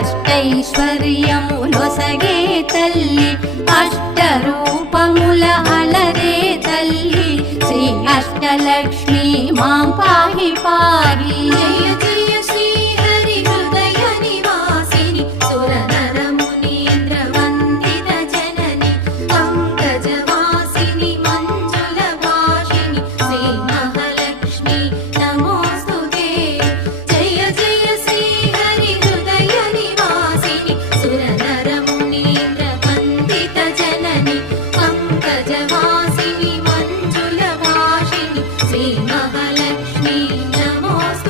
అష్టైశ్వర్యములొసగే తల్లి అష్టరూపముల అలరే తల్లి శ్రీ అష్టలక్ష్మి మాం పాహి పాహి జయ జయ శ్రీ హరి హృదయ నివాసిని సుర నర మునీంద్ర వందిత జనని పంకజవాసిని మంజుల భాషిని శ్రీ మహాలక్ష్మి నమోస్తుతే జయ జయ శ్రీ హరి హృదయ నివాసిని సుర నర మునీంద్ర వందిత జనని పంకజవాసిని మంజుల భాషిని శ్రీ మహాలక్ష్మి నమోస్తుతే